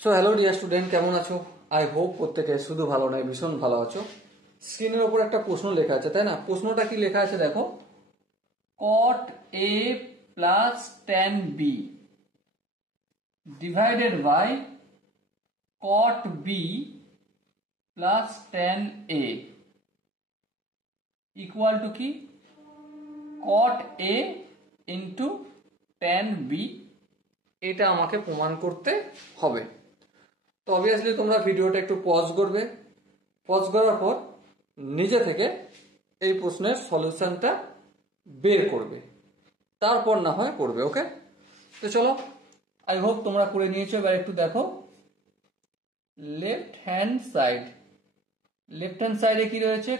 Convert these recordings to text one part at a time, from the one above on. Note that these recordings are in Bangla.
সো হ্যালো ডিয়ার স্টুডেন্ট, কেমন আছো? আই হোপ প্রত্যেকে শুধু ভালো নয় ভীষণ ভালো আছো। স্ক্রিনের ওপর একটা প্রশ্ন লেখা আছে, তাই না? প্রশ্নটা কি লেখা আছে দেখো, cot a plus tan b divided by cot b plus tan a equal to কি cot a into tan b। এটা আমাকে প্রমাণ করতে হবে। তো অবভিয়াসলি তোমরা ভিডিওটা একটু পজ করবে, পজ করার পর নিজে থেকে এই প্রশ্নের সলিউশনটা বের করবে, তারপর না হয় করবে। ওকে, তো চলো, আই হোপ তোমরা করে নিয়েছো। এবার একটু দেখো লেফট হ্যান্ড সাইডে কি রয়েছে,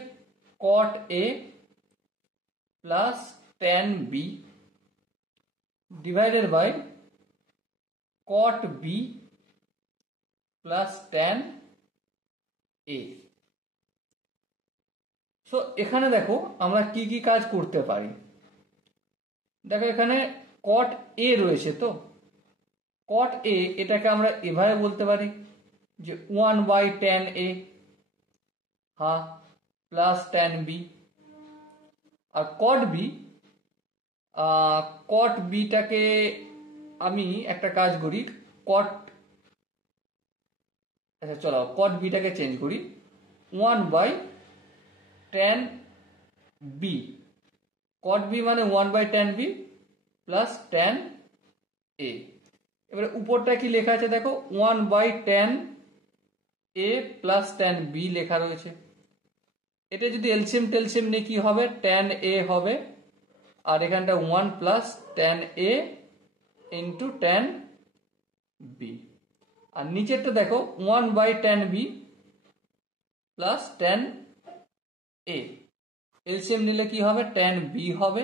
cot a plus tan b divided by cot b plus tan a। So এখানে দেখো আমরা কি কি কাজ করতে পারি। দেখো এখানে cot a রয়েছে, তো cot a এটাকে আমরা এভাবে বলতে পারি যে 1/tan a হ্যাঁ প্লাস tan b। আর cot b টাকে আমি একটা কাজ করি, চলো cot b টাকে চেঞ্জ করি 1/tan b। cot b মানে 1/tan b plus tan a। এবারে উপরটা কি লেখা আছে দেখো, 1/tan a plus tan b লেখা রয়েছে। এটা যদি এলসিএম টেলসিএম নিয়ে কি হবে, tan a হবে, আর এখানটা 1 plus tan a into tan b। আর নিচেরটা দেখো 1/tan b plus tan a, LCM নিলে কি হবে, tan b হবে,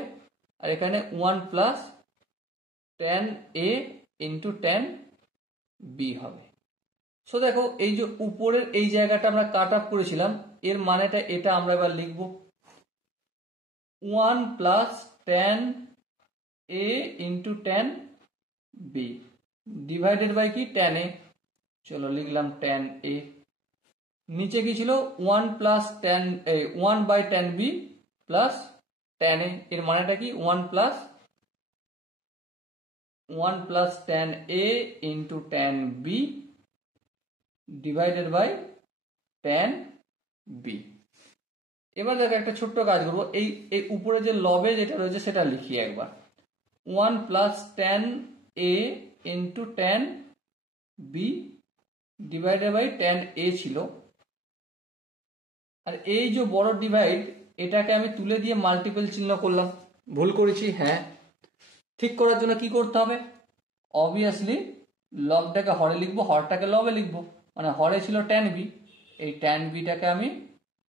আর এখানে 1 plus tan a into tan b হবে। সো দেখো এই যে উপরের এই জায়গাটা আমরা কাট আপ করেছিলাম, এর মানেটা এটা আমরা এবার লিখব 1 plus tan a into tan b divided by কি tan a। চলো লিখলাম tan a। নিচে কি ছিল 1 প্লাস1/tan b প্লাস tan a, এর মানেটা কি 1 plus tan a into tan b divided by tan b। এবার দেখো একটা ছোট্ট কাজ করবো, এই উপরে যে লবে যেটা রয়েছে সেটা লিখি একবার, 1 plus tan a into tan b divided by tan a ছিল। আর এই যে বড় ডিভাইড এটাকে আমি তুলে দিয়ে মাল্টিপল চিহ্ন করলাম। ভুল করেছি? হ্যাঁ। ঠিক করার জন্য কি করতে হবে, অবভিয়াসলি লবটাকে হরে লিখবো, হরটাকে লবে লিখবো। মানে হরে ছিল tan b, এই tan b টাকে আমি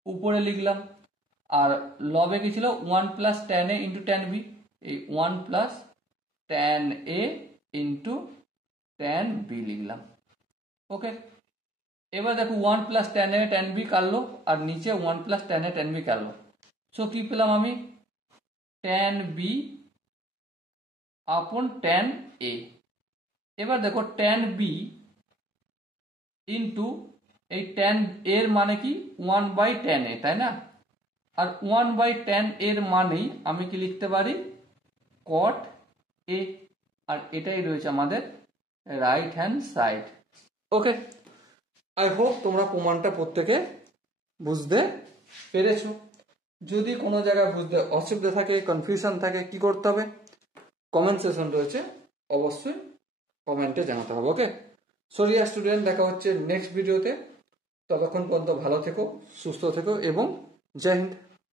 উপরে লিখলাম, আর লবে কি ছিল 1 plus tan a into tan b, এই 1 plus tan a into tan b লিখলাম। ওকে, এবার দেখো 1 plus tan a tan b কাটলো, আর নিচে 1 plus tan a tan b কাটলো। সো কি পেলাম আমি, tan b আপন tan a। এবার দেখো tan b ইন্টু এই tan এর মানে কি 1/tan a, তাই না? আর 1/tan এর মানেই আমি কি লিখতে পারি, cot a। আর এটাই রয়েছে আমাদের right hand side. Okay, I hope তোমরা প্রমাণটা প্রত্যেকে বুঝতে পেরেছো। যদি কোনো জায়গায় বুঝতে অসুবিধা থাকে, কনফিউশন থাকে, কি করতে হবে, কমেন্ট সেকশন রয়েছে, অবশ্যই কমেন্টে জানাতে হবে। ওকে, সরিয়া স্টুডেন্ট, দেখা হচ্ছে নেক্সট ভিডিওতে। ততক্ষণ পর্যন্ত ভালো থেকো, সুস্থ থেকো এবং জয় হিন্দ।